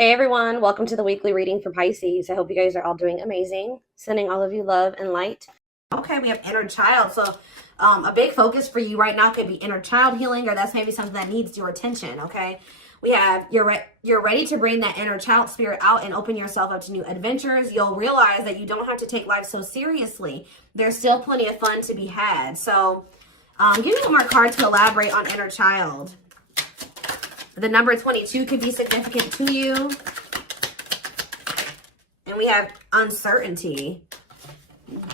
Hey everyone, welcome to the weekly reading for Pisces. I hope you guys are all doing amazing. Sending all of you love and light. Okay, we have inner child. So a big focus for you right now could be inner child healing, or that's maybe something that needs your attention, okay? We have you're ready to bring that inner child spirit out and open yourself up to new adventures. You'll realize that you don't have to take life so seriously. There's still plenty of fun to be had. So give me one more card to elaborate on inner child. The number 22 could be significant to you. And we have uncertainty.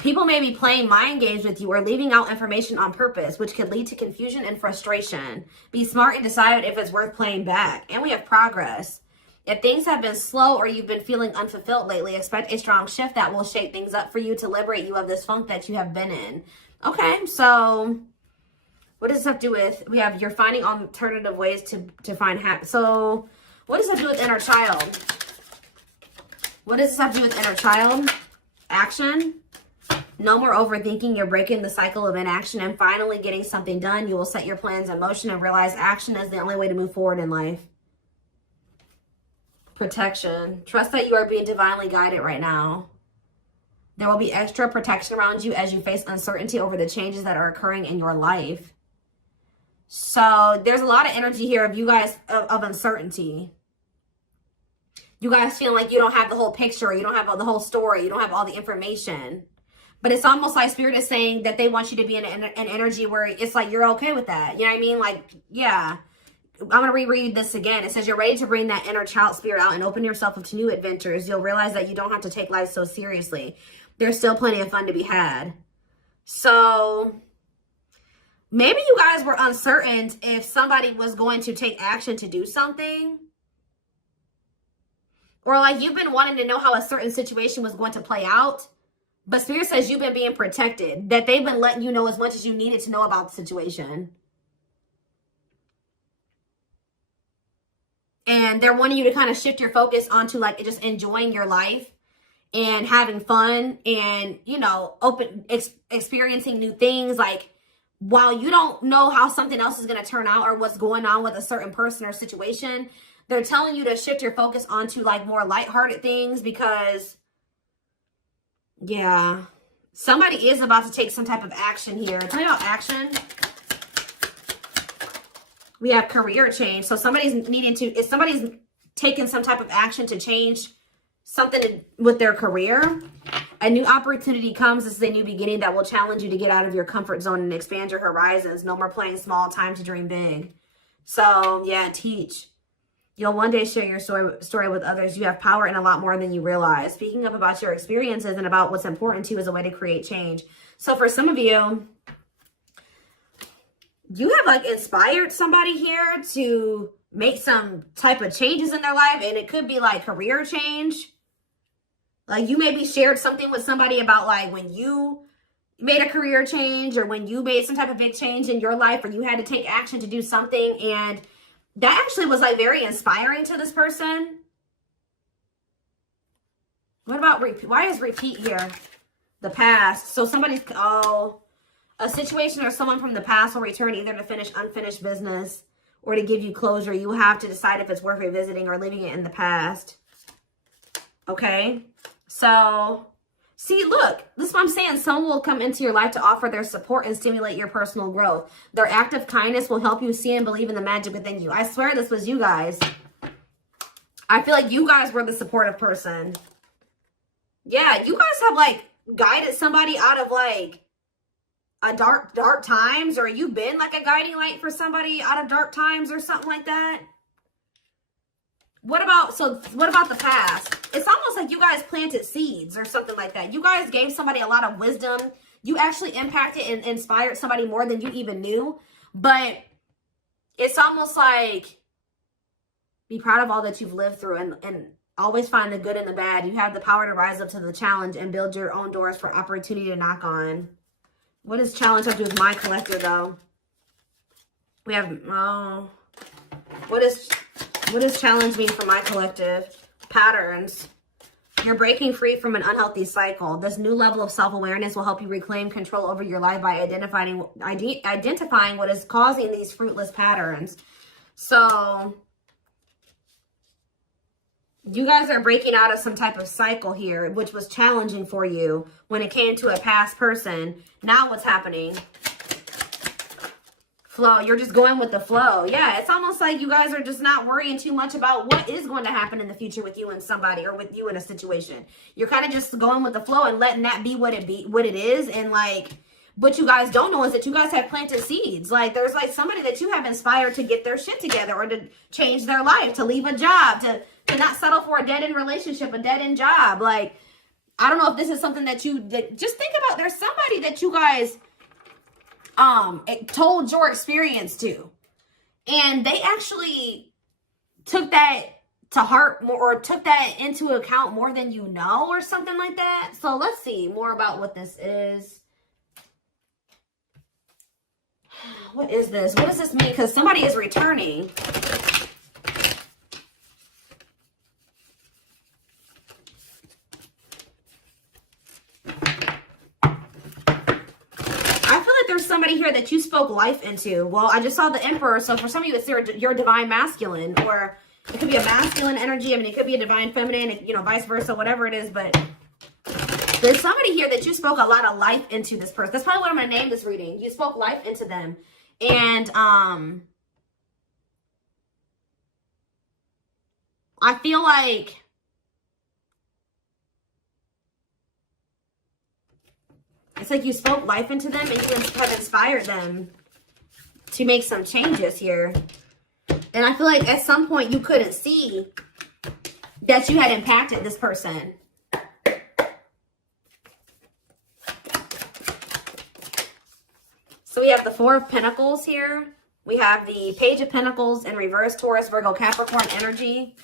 People may be playing mind games with you or leaving out information on purpose, which could lead to confusion and frustration. Be smart and decide if it's worth playing back. And we have progress. If things have been slow or you've been feeling unfulfilled lately, expect a strong shift that will shake things up for you to liberate you of this funk that you have been in. Okay, so what does this have to do with? We have you're finding alternative ways to find happiness. So what does that do with inner child? What does this have to do with inner child? Action. No more overthinking. You're breaking the cycle of inaction and finally getting something done. You will set your plans in motion and realize action is the only way to move forward in life. Protection. Trust that you are being divinely guided right now. There will be extra protection around you as you face uncertainty over the changes that are occurring in your life. So there's a lot of energy here of you guys of uncertainty. You guys feeling like you don't have the whole picture, you don't have the whole story, you don't have all the information. But it's almost like Spirit is saying that they want you to be in an energy where it's like you're okay with that. You know what I mean? Like, yeah. I'm going to reread this again. It says you're ready to bring that inner child spirit out and open yourself up to new adventures. You'll realize that you don't have to take life so seriously. There's still plenty of fun to be had. So maybe you guys were uncertain if somebody was going to take action to do something. Or like you've been wanting to know how a certain situation was going to play out. But Spirit says you've been being protected. That they've been letting you know as much as you needed to know about the situation. And they're wanting you to kind of shift your focus onto like just enjoying your life. And having fun. And, you know, experiencing new things. Like, while you don't know how something else is going to turn out or what's going on with a certain person or situation, they're telling you to shift your focus onto like more lighthearted things because, yeah, somebody is about to take some type of action here. Tell me about action. We have career change. So somebody's taking some type of action to change something with their career. A new opportunity comes. This is a new beginning that will challenge you to get out of your comfort zone and expand your horizons. No more playing small, time to dream big. So, yeah, teach. You'll one day share your story with others. You have power and a lot more than you realize. Speaking up about your experiences and about what's important to you is a way to create change. So for some of you, you have like inspired somebody here to make some type of changes in their life. And it could be like career change. Like you maybe shared something with somebody about like when you made a career change or when you made some type of big change in your life or you had to take action to do something. And that actually was like very inspiring to this person. What about repeat? Why is repeat here? The past. So somebody's, a situation or someone from the past will return either to finish unfinished business or to give you closure. You have to decide if it's worth revisiting or leaving it in the past. Okay. So, see, look, this is what I'm saying. Someone will come into your life to offer their support and stimulate your personal growth. Their act of kindness will help you see and believe in the magic within you. I swear this was you guys. I feel like you guys were the supportive person. Yeah, you guys have, like, guided somebody out of, like, a dark times. Or you've been, like, a guiding light for somebody out of dark times or something like that. What about the past? It's almost like you guys planted seeds or something like that. You guys gave somebody a lot of wisdom. You actually impacted and inspired somebody more than you even knew. But it's almost like be proud of all that you've lived through and always find the good and the bad. You have the power to rise up to the challenge and build your own doors for opportunity to knock on. What does challenge have to do with my collector, though? We have, what does challenge mean for my collective? Patterns. You're breaking free from an unhealthy cycle. This new level of self-awareness will help you reclaim control over your life by identifying what is causing these fruitless patterns. So You guys are breaking out of some type of cycle here, which was challenging for you when it came to a past person. Now what's happening? Flow. You're just going with the flow. Yeah, it's almost like you guys are just not worrying too much about what is going to happen in the future with you and somebody, or with you in a situation. You're kind of just going with the flow and letting that be what it is. And like, what you guys don't know is that you guys have planted seeds. Like, there's like somebody that you have inspired to get their shit together, or to change their life, to leave a job, to not settle for a dead-end relationship, a dead-end job. Like, I don't know if this is something that just think about. There's somebody that you guys told your experience to, and they actually took that to heart more, or took that into account more than you know, or something like that. So let's see more about what this is. What is this? What does this mean? Because somebody is returning. There's somebody here that you spoke life into. Well, I just saw the Emperor, so for some of you, it's your divine masculine, or it could be a masculine energy. I mean, it could be a divine feminine, you know, vice versa, whatever it is. But there's somebody here that you spoke a lot of life into this person. That's probably what I'm going to name this reading. You spoke life into them. And I feel like it's like you spoke life into them, and you have inspired them to make some changes here. And I feel like at some point you couldn't see that you had impacted this person. So we have the Four of Pentacles here. We have the Page of Pentacles in reverse, Taurus, Virgo, Capricorn energy.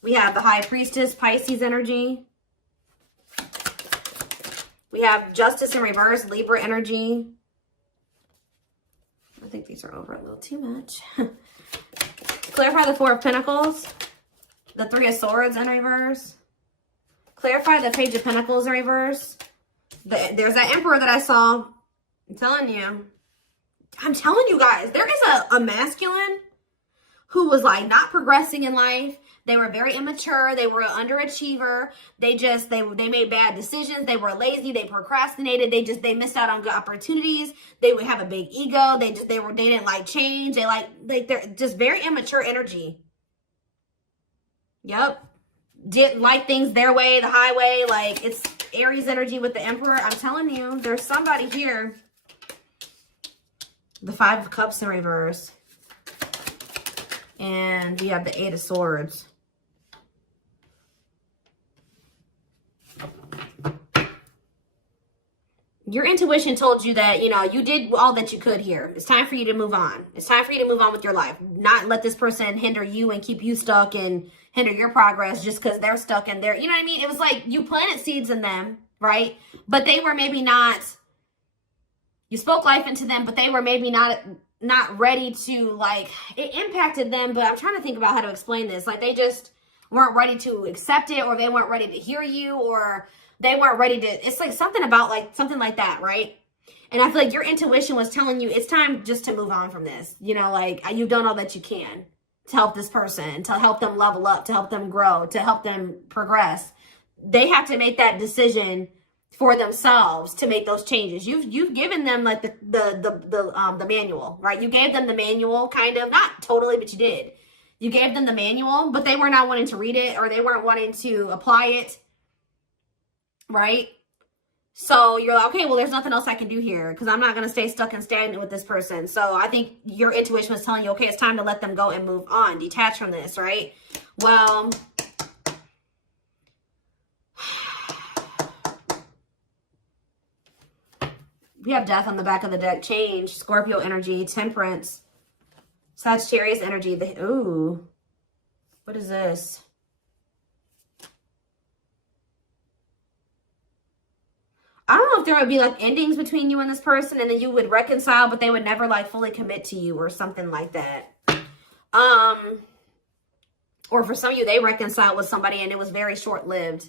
We have the High Priestess, Pisces energy. We have Justice in reverse, Libra energy. I think these are over a little too much. Clarify the Four of Pentacles. The Three of Swords in reverse. Clarify the Page of Pentacles in reverse. There's that Emperor that I saw. I'm telling you guys, there is a masculine who was like not progressing in life. They were very immature. They were an underachiever. They made bad decisions. They were lazy. They procrastinated. They missed out on good opportunities. They would have a big ego. They didn't like change. They're just very immature energy. Yep. Didn't like things their way, the highway. Like, it's Aries energy with the Emperor. I'm telling you, there's somebody here. The Five of Cups in reverse. And we have the Eight of Swords. Your intuition told you that, you know, you did all that you could here. It's time for you to move on. It's time for you to move on with your life. Not let this person hinder you and keep you stuck and hinder your progress just because they're stuck in there. You know what I mean? It was like you planted seeds in them, right? But they were maybe not, you spoke life into them, but they were maybe not ready to, like, it impacted them. But I'm trying to think about how to explain this. Like, they just weren't ready to accept it, or they weren't ready to hear you, or they weren't ready to, it's like something about like, something like that, right? And I feel like your intuition was telling you it's time just to move on from this. You know, like, you've done all that you can to help this person, to help them level up, to help them grow, to help them progress. They have to make that decision for themselves to make those changes. You've given them like the manual, right? You gave them the manual, kind of, not totally, but you did. You gave them the manual, but they were not wanting to read it, or they weren't wanting to apply it. Right? So you're like, okay, well, there's nothing else I can do here because I'm not going to stay stuck and stagnant with this person. So I think your intuition was telling you, okay, it's time to let them go and move on, detach from this, right? Well, we have Death on the back of the deck, Change, Scorpio energy, Temperance, Sagittarius energy. Ooh, what is this? I don't know if there would be like endings between you and this person, and then you would reconcile, but they would never like fully commit to you or something like that. Or for some of you, they reconciled with somebody and it was very short-lived.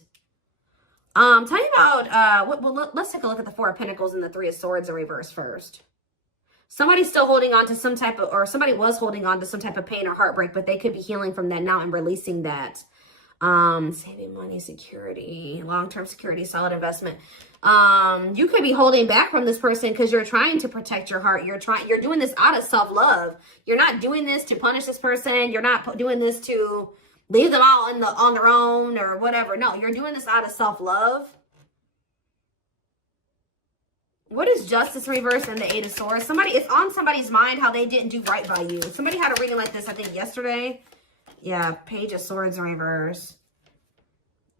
Tell me about, let's take a look at the Four of Pentacles and the Three of Swords in reverse first. Somebody's still holding on to some type of, or somebody was holding on to some type of pain or heartbreak, but they could be healing from that now and releasing that. Saving money, security, long-term security, solid investment. You could be holding back from this person because you're trying to protect your heart. You're doing this out of self-love. You're not doing this to punish this person. You're not doing this to leave them all on their own or whatever. No, you're doing this out of self-love. What is justice reverse and the 8 of swords? It's on somebody's mind how they didn't do right by you. Somebody had a reading like this, I think, yesterday. Yeah, page of swords in reverse.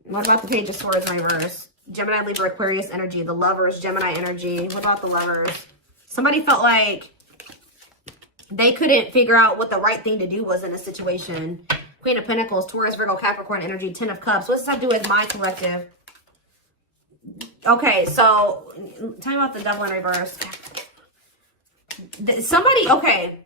What about the page of swords in reverse? Gemini, Libra, Aquarius energy. The lovers, Gemini energy. What about the lovers? Somebody felt like they couldn't figure out what the right thing to do was in a situation. Queen of Pentacles, Taurus, Virgo, Capricorn energy, 10 of Cups. What does that do with my collective? Okay, so tell me about the devil in reverse. Okay.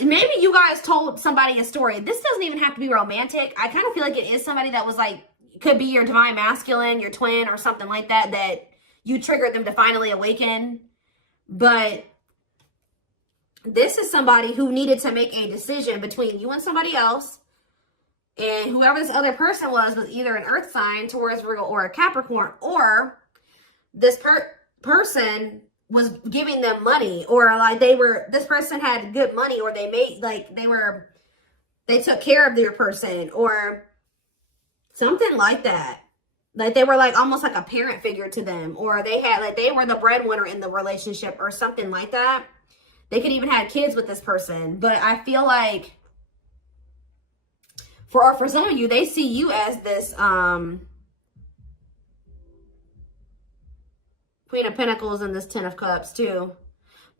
Maybe you guys told somebody a story. This doesn't even have to be romantic. I kind of feel like it is somebody that was like, could be your divine masculine, your twin, or something like that, that you triggered them to finally awaken. But this is somebody who needed to make a decision between you and somebody else. And whoever this other person was either an earth sign, Taurus, Virgo, or a Capricorn, or this person was giving them money, or like this person had good money, or they took care of their person, or something like that. Like they were like almost like a parent figure to them, or they were the breadwinner in the relationship or something like that. They could even have kids with this person. But I feel like for some of you, they see you as this Queen of Pentacles and this 10 of Cups too.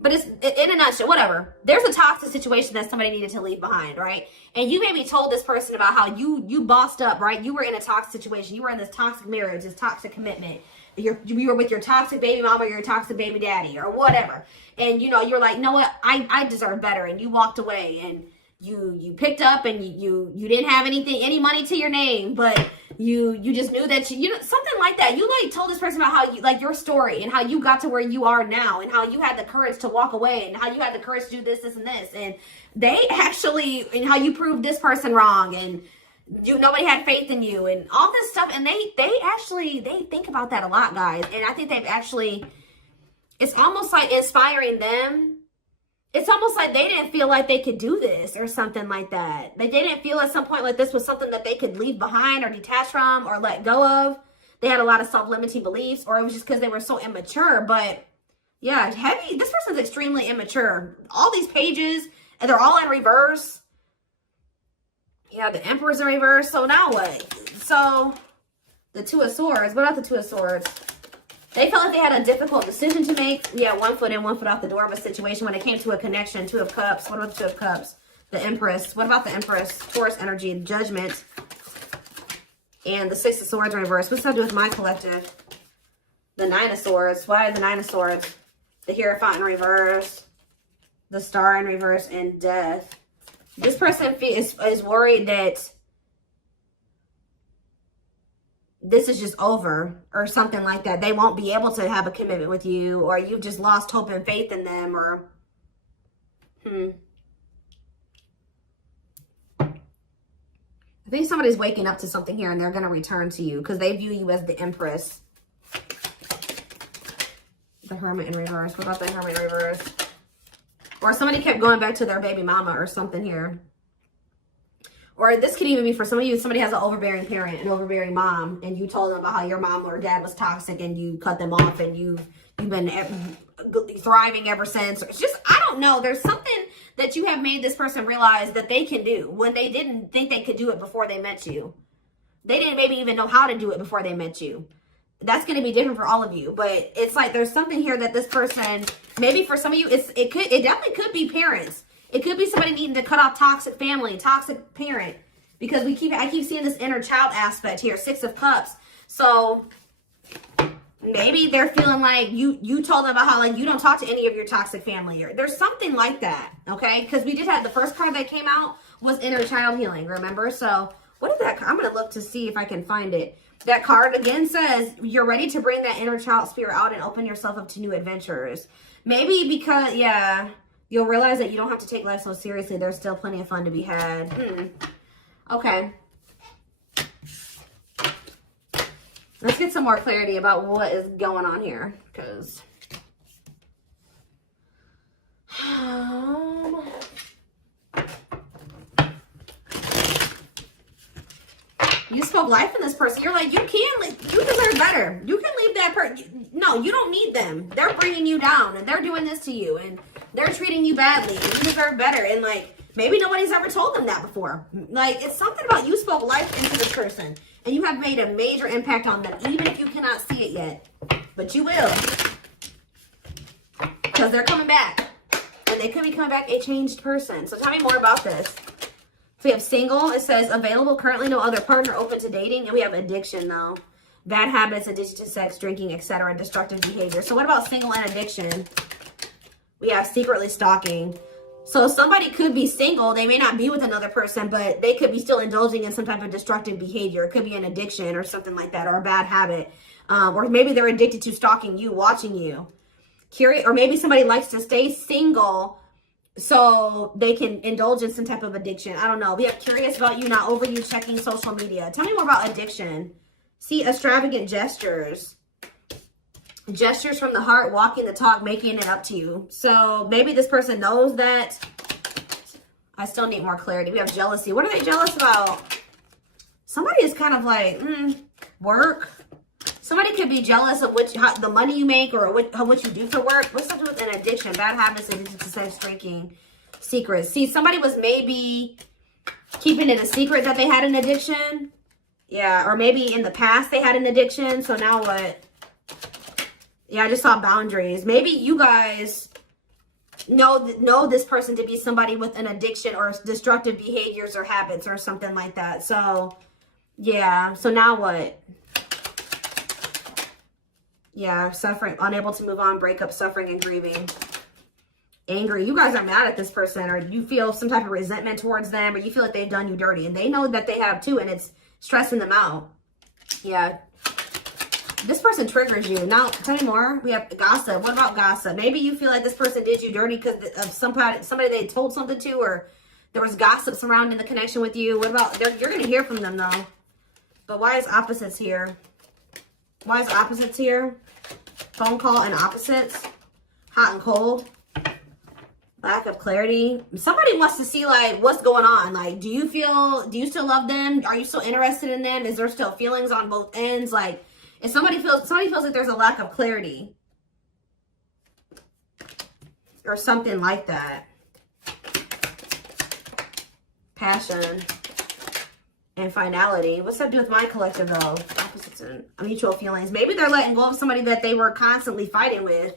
But it's in a nutshell, whatever. There's a toxic situation that somebody needed to leave behind, right? And you maybe told this person about how you bossed up, right? You were in a toxic situation. You were in this toxic marriage, this toxic commitment. You were with your toxic baby mama, or your toxic baby daddy, or whatever. And you're like, no, what? I deserve better. And you walked away, and you picked up, and you didn't have any money to your name, but you just knew that something like that. You like told this person about how your story and how you got to where you are now, and how you had the courage to walk away, and how you had the courage to do this and this, and and how you proved this person wrong, and nobody had faith in you, and all this stuff. And they think about that a lot, guys. And I think it's almost like inspiring them. It's almost like they didn't feel like they could do this or something like that. Like they didn't feel at some point like this was something that they could leave behind or detach from or let go of. They had a lot of self-limiting beliefs, or it was just because they were so immature. But yeah, this person's extremely immature. All these pages, and they're all in reverse. Yeah, the Emperor's in reverse. So now what? So the Two of Swords. What about the Two of Swords? They felt like they had a difficult decision to make. Yeah, 1 foot in, 1 foot out the door of a situation when it came to a connection. 2 of Cups. What about the 2 of Cups? The Empress. What about the Empress? Taurus energy, Judgment. And the 6 of Swords in reverse. What's that do with my collective? The 9 of Swords. Why the 9 of Swords? The Hierophant in reverse. The Star in reverse, and Death. This person is worried that this is just over or something like that. They won't be able to have a commitment with you, or you've just lost hope and faith in them, or I think somebody's waking up to something here, and they're going to return to you because they view you as the Empress. The Hermit in reverse. What about the Hermit in reverse? Or somebody kept going back to their baby mama or something here. Or this could even be for some of you, somebody has an overbearing parent, an overbearing mom, and you told them about how your mom or dad was toxic, and you cut them off, and you've been thriving ever since. It's just, I don't know. There's something that you have made this person realize that they can do when they didn't think they could do it before they met you. They didn't maybe even know how to do it before they met you. That's going to be different for all of you, but it's like there's something here that this person, maybe for some of you, it definitely could be parents. It could be somebody needing to cut off toxic family, toxic parent, because I keep seeing this inner child aspect here, 6 of Cups. So maybe they're feeling like you told them about how like you don't talk to any of your toxic family, or there's something like that, okay? Because we did have the first card that came out was inner child healing, remember? So what is that? I'm going to look to see if I can find it. That card again says you're ready to bring that inner child spirit out and open yourself up to new adventures. Maybe because, yeah, you'll realize that you don't have to take life so seriously. There's still plenty of fun to be had. Okay. Let's get some more clarity about what is going on here, because you spoke life in this person. You're like, you deserve better. You can leave that person. No, you don't need them. They're bringing you down, and they're doing this to you, and they're treating you badly, and you deserve better. And like, maybe nobody's ever told them that before. Like, it's something about you spoke life into this person, and you have made a major impact on them, even if you cannot see it yet. But you will, because they're coming back, and they could be coming back a changed person. So tell me more about this. So we have single. It says available, currently no other partner, open to dating. And we have addiction, though. Bad habits, addiction to sex, drinking, etc. Destructive behavior. So what about single and addiction? We have secretly stalking. So somebody could be single. They may not be with another person, but they could be still indulging in some type of destructive behavior. It could be an addiction or something like that, or a bad habit. Or maybe they're addicted to stalking you, watching you. Curious, or maybe somebody likes to stay single so they can indulge in some type of addiction. I don't know. We have curious about you, not over you, checking social media. Tell me more about addiction. See, extravagant gestures. Gestures from the heart, walking the talk, making it up to you. So maybe this person knows that. I still need more clarity. We have jealousy. What are they jealous about? Somebody is kind of like, work. Somebody could be jealous of the money you make, or what you do for work. What's up with an addiction? Bad habits, addicted to sex, drinking, secrets. See, somebody was maybe keeping it a secret that they had an addiction. Yeah, or maybe in the past they had an addiction. So now what? Yeah, I just saw boundaries. Maybe you guys know this person to be somebody with an addiction or destructive behaviors or habits or something like that. So, yeah. So now what? Yeah, suffering, unable to move on, breakup, suffering, and grieving. Angry. You guys are mad at this person, or you feel some type of resentment towards them, or you feel like they've done you dirty. And they know that they have too, and it's stressing them out. Yeah. This person triggers you. Now, tell me more. We have gossip. What about gossip? Maybe you feel like this person did you dirty because of somebody they told something to, or there was gossip surrounding the connection with you. What about, you're going to hear from them though. But why is opposites here? Why is opposites here? Phone call and opposites. Hot and cold. Lack of clarity. Somebody wants to see like what's going on. Like, do you still love them? Are you still interested in them? Is there still feelings on both ends? Like, if somebody feels like there's a lack of clarity or something like that. Passion and finality. What's that to do with my collective though? Opposites and mutual feelings. Maybe they're letting go of somebody that they were constantly fighting with,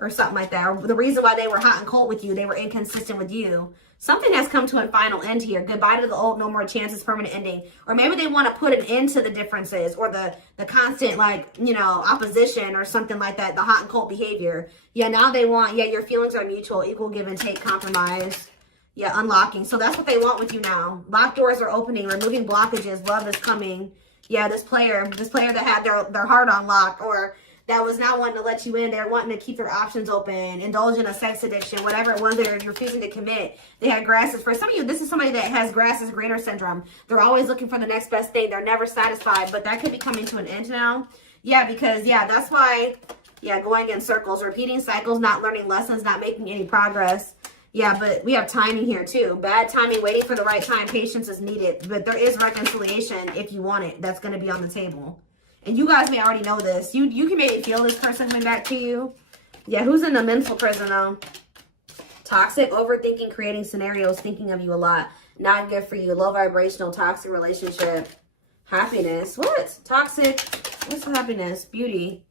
or something like that. Or the reason why they were hot and cold with you, they were inconsistent with you. Something has come to a final end here. Goodbye to the old, no more chances, permanent ending. Or maybe they want to put an end to the differences, or the constant, like, opposition or something like that. The hot and cold behavior. Yeah, now they want, your feelings are mutual, equal give and take, compromise. Yeah, unlocking. So that's what they want with you now. Locked doors are opening, removing blockages. Love is coming. Yeah, this player that had their heart unlocked, or that was not wanting to let you in. They're wanting to keep their options open, indulge in a sex addiction, whatever it was they're refusing to commit. They had grasses. For some of you, this is somebody that has grass is greener syndrome. They're always looking for the next best thing. They're never satisfied, but that could be coming to an end now. Yeah, because, that's why, going in circles, repeating cycles, not learning lessons, not making any progress. Yeah, but we have timing here too. Bad timing, waiting for the right time. Patience is needed, but there is reconciliation if you want it. That's going to be on the table. And you guys may already know this. You can maybe feel this person coming back to you. Yeah, who's in the mental prison though? Toxic, overthinking, creating scenarios, thinking of you a lot. Not good for you. Low vibrational, toxic relationship. Happiness. What? Toxic. What's happiness? Beauty.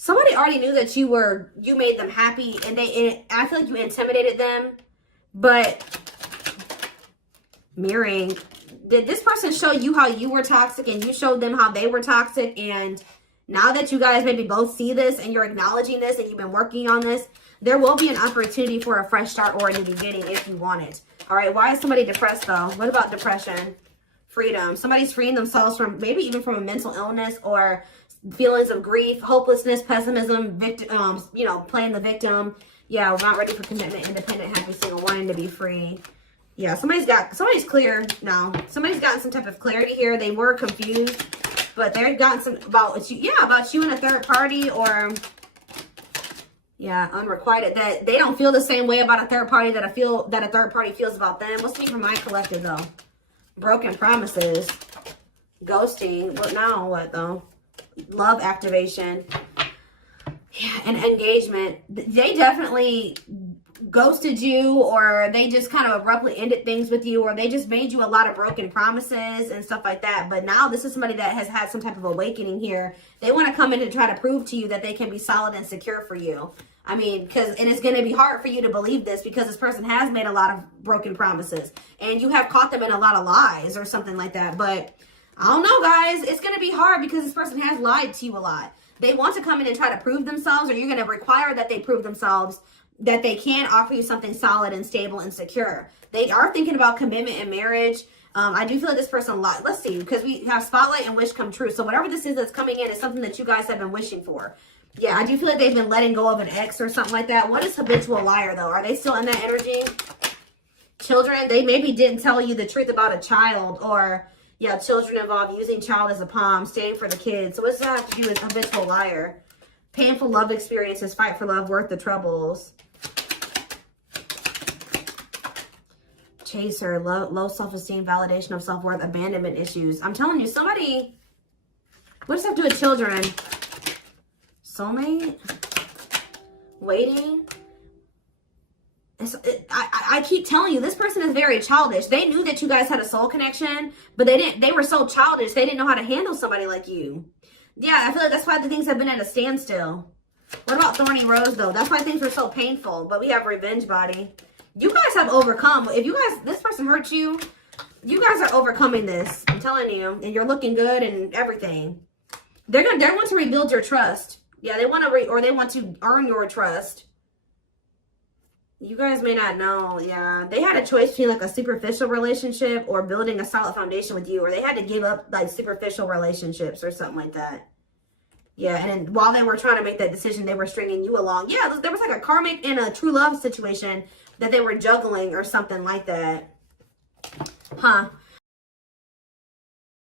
Somebody already knew that you made them happy, and I feel like you intimidated them. But mirroring. Did this person show you how you were toxic, and you showed them how they were toxic? And now that you guys maybe both see this, and you're acknowledging this, and you've been working on this, there will be an opportunity for a fresh start or a new beginning if you want it. All right, why is somebody depressed though? What about depression? Freedom. Somebody's freeing themselves from, maybe even from a mental illness, or feelings of grief, hopelessness, pessimism, victim, playing the victim. Yeah, we're not ready for commitment, independent, happy, single, wanting to be free. Yeah, somebody's clear now. Somebody's gotten some type of clarity here. They were confused, But they've gotten some about you, yeah, about you and a third party, or yeah, unrequited, that they don't feel the same way about a third party that a third party feels about them. What's me for my collective though? Broken promises, ghosting. What now? What though? Love activation, yeah, and engagement. They definitely ghosted you, or they just kind of abruptly ended things with you, or they just made you a lot of broken promises and stuff like that. But now this is somebody that has had some type of awakening here. They want to come in and try to prove to you that they can be solid and secure for you. I mean, and it's going to be hard for you to believe this because this person has made a lot of broken promises and you have caught them in a lot of lies or something like that. But I don't know, guys. It's going to be hard because this person has lied to you a lot. They want to come in and try to prove themselves, or you're going to require that they prove themselves that they can offer you something solid and stable and secure. They are thinking about commitment and marriage. I do feel like this person, let's see, because we have spotlight and wish come true. So whatever this is that's coming in is something that you guys have been wishing for. Yeah, I do feel like they've been letting go of an ex or something like that. What is habitual liar, though? Are they still in that energy? Children, they maybe didn't tell you the truth about a child, or, yeah, children involved, using child as a palm, staying for the kids. So what's that have to do with habitual liar? Painful love experiences, fight for love, worth the troubles. Chaser, low self-esteem, validation of self-worth, abandonment issues. I'm telling you, somebody, what does that have to do with children? Soulmate, waiting. I keep telling you, this person is very childish. They knew that you guys had a soul connection, but they were so childish, they didn't know how to handle somebody like you. Yeah, I feel like that's why the things have been at a standstill. What about Thorny Rose, though? That's why things were so painful. But we have Revenge Body. You guys have overcome. If you guys, this person hurt you, you guys are overcoming this. I'm telling you. And you're looking good and everything. They want to rebuild your trust. Yeah, they want to, or they want to earn your trust. You guys may not know. Yeah, they had a choice between like a superficial relationship or building a solid foundation with you, or they had to give up like superficial relationships or something like that. Yeah, and then while they were trying to make that decision, they were stringing you along. Yeah, there was like a karmic and a true love situation that they were juggling or something like that. Huh.